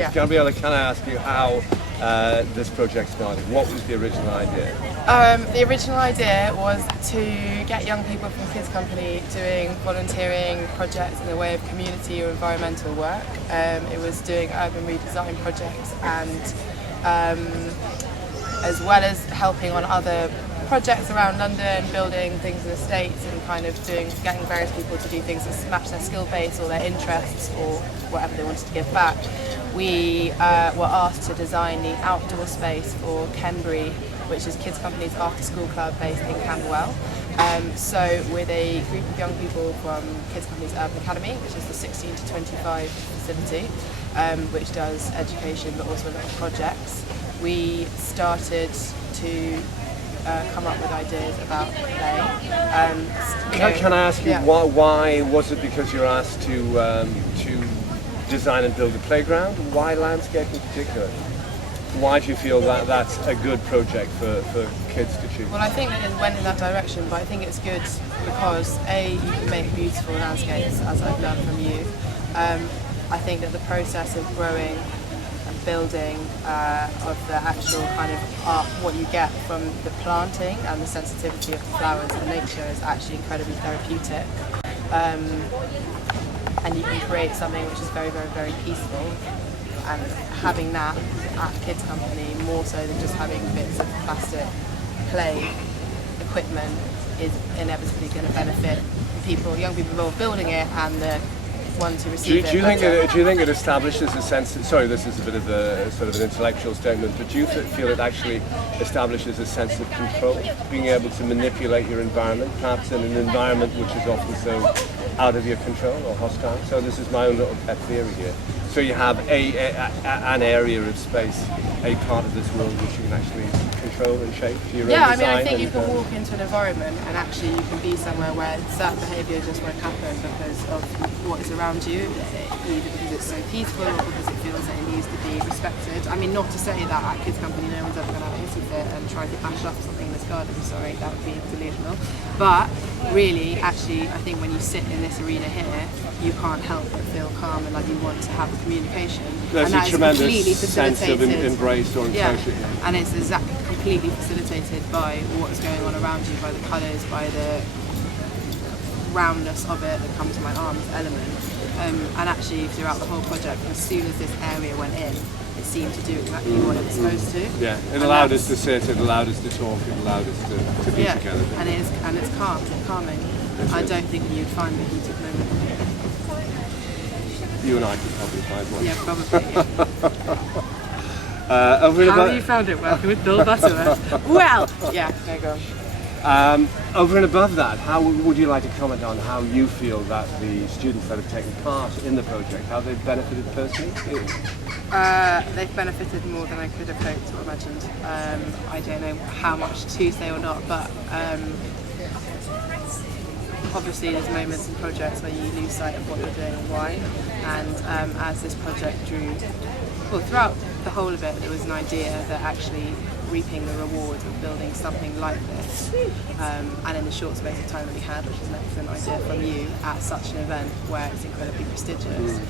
Yeah. Gabriella, can I ask you how this project started? What was the original idea? The original idea was to get young people from Kids Company doing volunteering projects in the way of community or environmental work. It was doing urban redesign projects and as well as helping on other projects around London, building things in the States and kind of getting various people to do things that match their skill base or their interests or whatever they wanted to give back. We were asked to design the outdoor space for Kenbury, which is Kids Company's after school club based in Camberwell. So with a group of young people from Kids Company's Urban Academy, which is the 16 to 25 facility, which does education but also a lot of projects, we started to come up with ideas about play. Can I ask you, why was it because you're asked to design and build a playground? Why landscape in particular? Why do you feel that that's a good project for kids to choose? Well, I think that it went in that direction, but I think it's good because A, you can make beautiful landscapes, as I've learned from you. I think that the process of growing and building of the actual kind of art, what you get from the planting and the sensitivity of the flowers and nature is actually incredibly therapeutic. And you can create something which is very, very, very peaceful. And having that at Kids Company, more so than just having bits of plastic play equipment, is inevitably going to benefit people, young people involved building it and the ones who receive it. Do you think it establishes a sense? Sorry, this is a bit of a sort of an intellectual statement, but do you feel it actually establishes a sense of control, being able to manipulate your environment, perhaps in an environment which is often so out of your control or hostile? So this is my own little pet theory here. So you have an area of space, a part of this world which you can actually control and shape to your own design. Yeah, I mean, I think you can walk into an environment and actually you can be somewhere where certain behaviour just won't happen because of what is around you, either because it's so peaceful or because it feels that it needs to be respected. I mean, not to say that at Kids Company no one's ever going to have a hissy fit and try to bash up something in this garden, sorry, that would be delusional. But really, actually, I think when you sit in this arena here, you can't help but feel calm and like you want to have a communication. There's and a tremendous sense of embrace or enclosure. Yeah, and it's completely facilitated by what's going on around you, by the colours, by the roundness of it that comes to my arms element. And actually, throughout the whole project, as soon as this area went in, it seemed to do exactly what it was supposed to. Yeah, it allowed us to sit, it allowed us to talk, it allowed us to be together. And it's calming. I don't think you'd find the heated moment. You and I could probably find one. Yeah, probably. How you found it working with Bill Butterworth? Well, yeah, there you go. Over and above that, how would you like to comment on how you feel that the students that have taken part in the project, how they've benefited personally? They've benefited more than I could have hoped or imagined. I don't know how much to say or not, but obviously there's moments in projects where you lose sight of what you're doing and why, and as this project drew, well, throughout the whole of it, there was an idea that actually reaping the rewards of building something like this, and in the short space of time that we had, which was an excellent idea from you, at such an event where it's incredibly prestigious.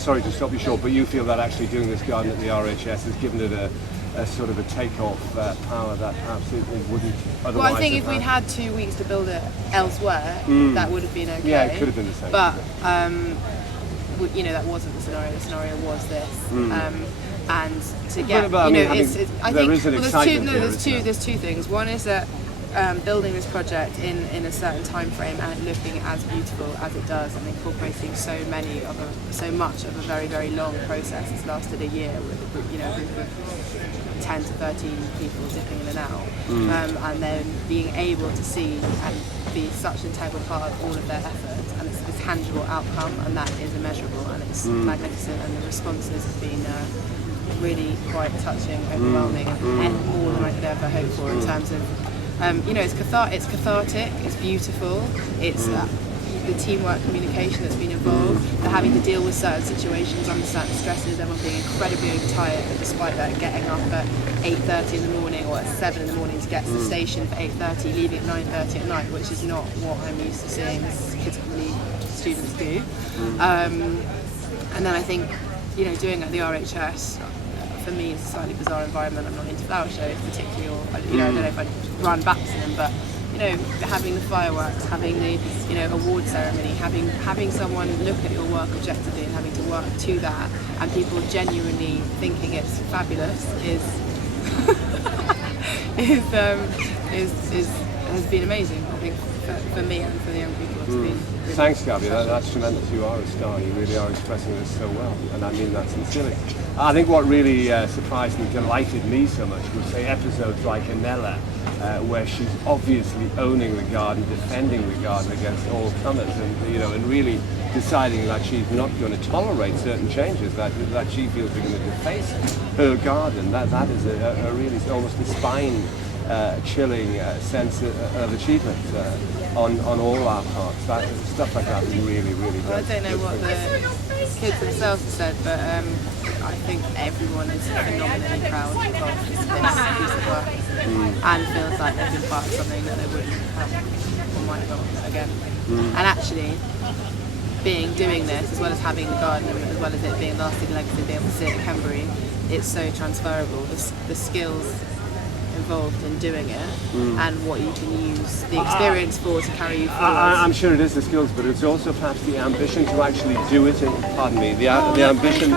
Sorry to stop you short, but you feel that actually doing this garden at the RHS has given it a sort of a take-off power that perhaps it wouldn't otherwise. Well, I think if we'd had 2 weeks to build it elsewhere, that would have been okay. Yeah, it could have been the same. But that wasn't the scenario. The scenario was this. And to get, there's two things. One is that building this project in a certain time frame and it looking as beautiful as it does and incorporating so much of a very, very long process. It's lasted a year with a group of 10 to 13 people dipping in and out, and then being able to see and be such an integral part of all of their efforts, and it's a tangible outcome, and that is immeasurable and it's magnificent, and the responses have been really quite touching, overwhelming, and more than I could ever hope for in terms of it's cathartic, it's beautiful, it's the teamwork communication that's been involved, the having to deal with certain situations under certain stresses, everyone being incredibly overtired, but despite that getting up at 8:30 in the morning or at 7 in the morning to get to the station for 8:30, leaving at 9:30 at night, which is not what I'm used to seeing as Kids Company students do. And then I think doing at the RHS, for me, it's a slightly bizarre environment. I'm not into flower shows particularly, or I don't know if I'd run back to them, but having the fireworks, having the award ceremony, having someone look at your work objectively and having to work to that, and people genuinely thinking it's fabulous has been amazing. I think for me and for the young people, it's been really Thanks, Gabby. special. That's tremendous. You are a star. You really are expressing this so well, and I mean that sincerely. I think what really surprised and delighted me so much was, say, episodes like Anella, where she's obviously owning the garden, defending the garden against all comers, and really deciding that she's not going to tolerate certain changes that she feels are going to deface her garden. That is a really almost a spine chilling sense of achievement on all our parts. Stuff like that really, really Well, I does. don't know what the kids themselves have said, but I think everyone is phenomenally proud of this piece of work and feels like they've been part of something that they wouldn't have or might not again. And actually, doing this, as well as having the garden, and as well as it being lasting legacy, being able to sit at Kembury, it's so transferable. The skills involved in doing it and what you can use the experience for to carry you forward. I'm sure it is the skills, but it's also perhaps the ambition to actually do it. The ambition.